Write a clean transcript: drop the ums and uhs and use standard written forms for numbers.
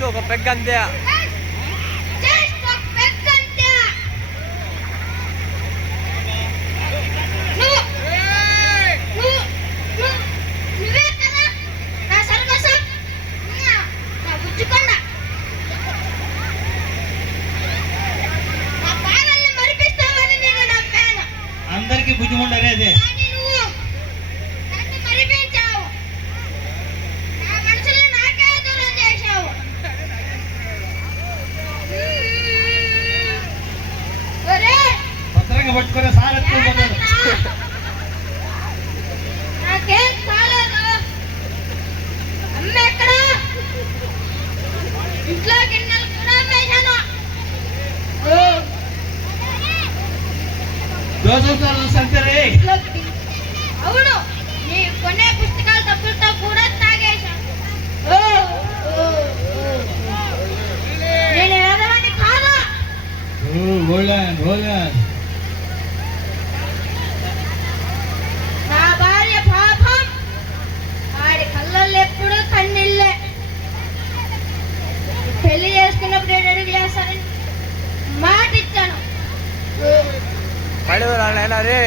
Just ఒక peg అంతే. అందరికి బుద్ధిముండరే అదే. భద్రంగా పట్టుకునే సార్ ఎత్తుకుంటున్నాడు. నాకేం కాలేదు. అమ్మ ఎక్కడ? ఇంట్లో గిన్నెలు కూడా వేశాను. సంతరే అవును, నీ కొనే పుస్తకాల డబ్బులతో కూడా తాగేశాను. నేను ఎదవని కాదు. నా భార్య పాపం, వాడి కళ్ళల్లో ఎప్పుడు కన్నీళ్ళే. పెళ్లి చేసుకున్నప్పుడు 7 అడుగులు వేస్తానని మాట ఇచ్చాను. పడేవాళ్ళు రే.